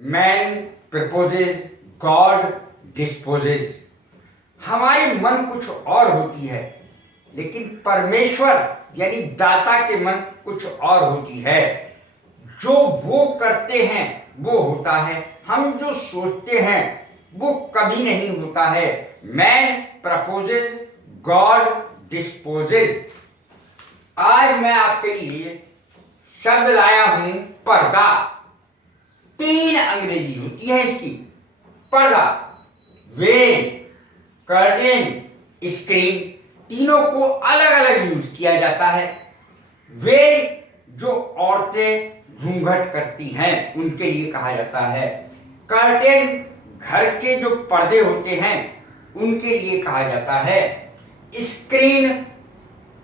Man proposes, God disposes. हमारी मन कुछ और होती है, लेकिन परमेश्वर यानी दाता के मन कुछ और होती है। जो वो करते हैं वो होता है, हम जो सोचते हैं वो कभी नहीं होता है। Man proposes, God disposes. आज मैं आपके लिए शब्द लाया हूं पर्दा। 3 अंग्रेजी होती है इसकी। पर्दा, वेल, कर्टेन, स्क्रीन, तीनों को अलग अलग यूज किया जाता है। वेल जो औरतें घूंघट करती हैं उनके लिए कहा जाता है। कर्टेन घर के जो पर्दे होते हैं उनके लिए कहा जाता है। स्क्रीन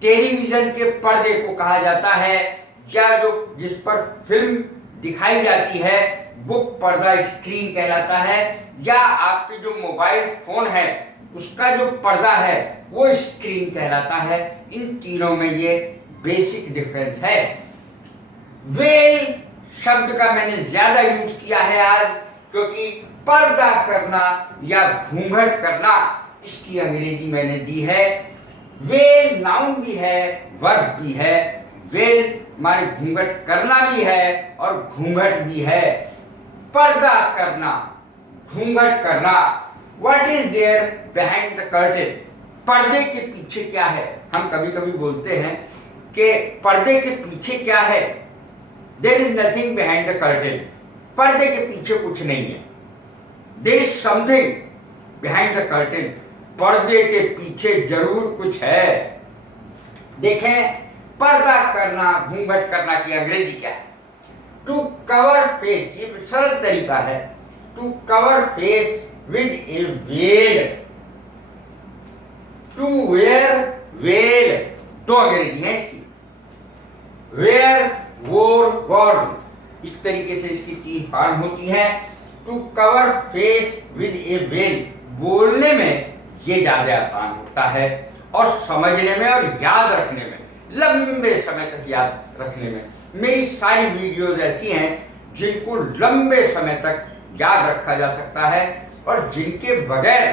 टेलीविजन के पर्दे को कहा जाता है, या जो जिस पर फिल्म दिखाई जाती है वो पर्दा स्क्रीन कहलाता है। या आपके जो मोबाइल फोन है उसका जो पर्दा है वो स्क्रीन कहलाता है। इन तीनों में ये बेसिक डिफरेंस है। वेल शब्द का मैंने ज्यादा यूज किया है आज, क्योंकि पर्दा करना या घूंघट करना इसकी अंग्रेजी मैंने दी है। वेल नाउन भी है, वर्ब भी है। वेल माने घूंघट करना भी है और घूंघट भी है। पर्दा करना, घूंघट करना। What is there behind the curtain? पर्दे के पीछे क्या है? हम कभी कभी बोलते हैं कि पर्दे के पीछे क्या है। There is nothing behind the curtain. पर्दे के पीछे कुछ नहीं है। There is something behind the curtain. पर्दे के पीछे जरूर कुछ है। देखें, पर्दा करना, घूंघट करना की अंग्रेजी क्या है? टू कवर फेस, ये सरल तरीका है। To cover face with a veil. To wear veil, 2 अंग्रेजी है इसकी। वेयर, वोर, वॉर, इस तरीके से इसकी 3 फॉर्म होती है। To cover face with a veil बोलने में ये ज्यादा आसान होता है, और समझने में और याद रखने में, लंबे समय तक याद रखने में। मेरी सारी वीडियोज ऐसी हैं जिनको लंबे समय तक याद रखा जा सकता है, और जिनके बगैर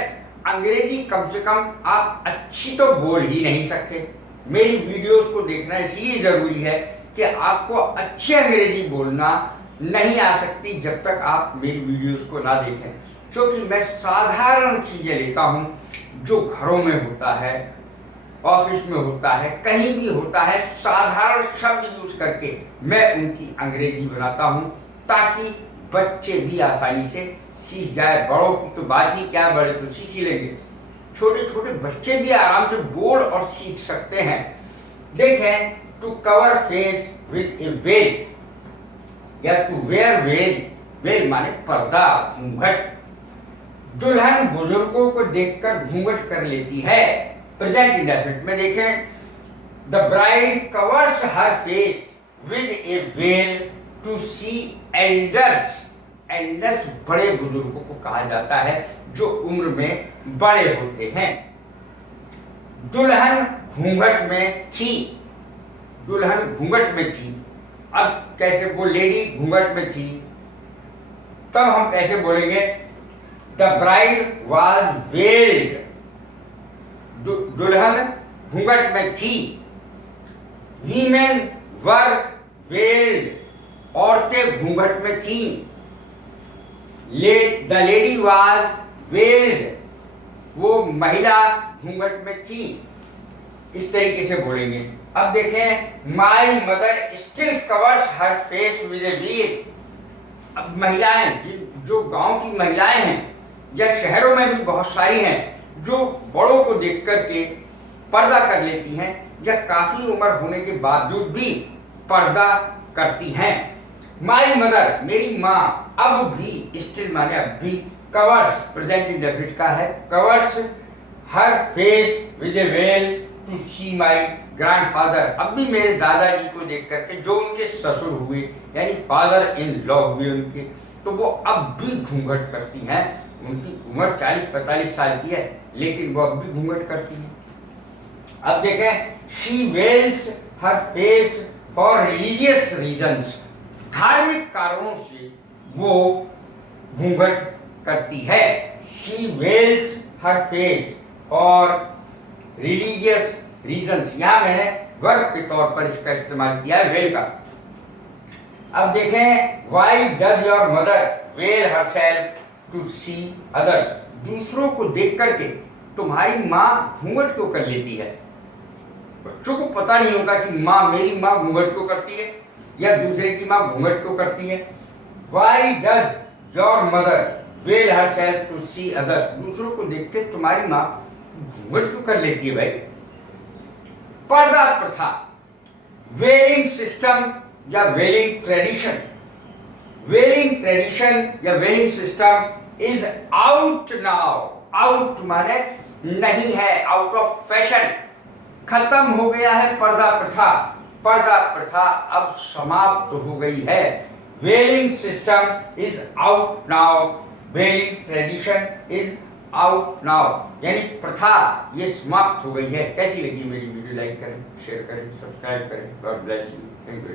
अंग्रेजी कम से कम आप अच्छी तो बोल ही नहीं सकते। मेरी वीडियोस को देखना इसलिए जरूरी है कि आपको अच्छी अंग्रेजी बोलना नहीं आ सकती जब तक आप मेरी वीडियोस को ना देखें, क्योंकि मैं साधारण चीजें लेता हूं जो घरों में होता है, ऑफिस में होता है, कहीं भी होता है। साधारण शब्द यूज करके मैं उनकी अंग्रेजी बनाता हूं, ताकि बच्चे भी आसानी से सीख जाए। बड़ों की तो बात ही क्या, बड़े तो सीख ही लेंगे, छोटे छोटे बच्चे भी आराम से बोल और सीख सकते हैं। देखें, to cover face with a veil या टू वेयर वेल। वेल माने पर्दा, घूंघट। दुल्हन बुजुर्गों को देखकर घूंघट कर लेती है। प्रेजेंट इंडेफिनिट में देखें, the bride covers her face with a veil to see elders. Elders बड़े बुजुर्गों को कहा जाता है जो उम्र में बड़े होते हैं। दुल्हन घूंघट में थी। दुल्हन घूंघट में थी। अब कैसे, वो लेडी घूंघट में थी, तब हम कैसे बोलेंगे? The bride was weld. दुल्हन घूंघट में थी। वीमेन वर वेल्ड। औरतें घूंघट में थी। The lady was weld. वो महिला घूंघट में थी। इस तरीके से बोलेंगे। अब देखें, my mother still covers her face with a well. अब महिलाएं, जो गांव की महिलाएं हैं या शहरों में भी बहुत सारी हैं, जो बड़ों को देख करके पर्दा कर लेती हैं, या काफी उम्र होने के बावजूद भी पर्दा करती हैं। माई मदर, मेरी माँ, अब भी, स्टिल माने अब भी, कवर्स प्रेजेंट इंडेफिनिट का है, covers her face with a veil to see my grandfather. अब भी मेरे दादाजी को देख करके, जो उनके ससुर हुए यानी फादर इन लॉ हुए उनके, तो वो अब भी घूंघट करती हैं। उनकी उम्र 40-45 साल की है, लेकिन वो अब भी घूंघट करती हैं। अब देखें, she veils her face for religious reasons. धार्मिक कारणों से वो घूंघट करती है। शी वेल्स हर फेस और रिलीजियस रीजंस, यहाँ मैंने वर्ब के तौर पर इसका इस्तेमाल किया है, वेल का। अब देखें, why does your mother veil herself to see others. दूसरों को देख करके तुम्हारी माँ घूंघट क्यों कर लेती है? बच्चों को पता नहीं होगा कि मेरी माँ घूंघट क्यों करती है या दूसरे की माँ घूंघट क्यों करती है। Why does your mother veil herself to see others. दूसरों को देख के तुम्हारी माँ घूंघट क्यों कर लेती है भाई? पर्दा प्रथा, वेलिंग सिस्टम या वेलिंग ट्रेडिशन। वेलिंग ट्रेडिशन या wailing system is out now. Out माने नहीं है, आउट ऑफ फैशन, खत्म हो गया है पर्दा प्रथा। पर्दा प्रथा अब समाप्त हो गई है। Wailing system is out now, wailing tradition is out now, यानी प्रथा ये समाप्त हो गई है। कैसी लगी मेरी वीडियो? लाइक करें, शेयर करें, सब्सक्राइब करें। God bless you. Thank you.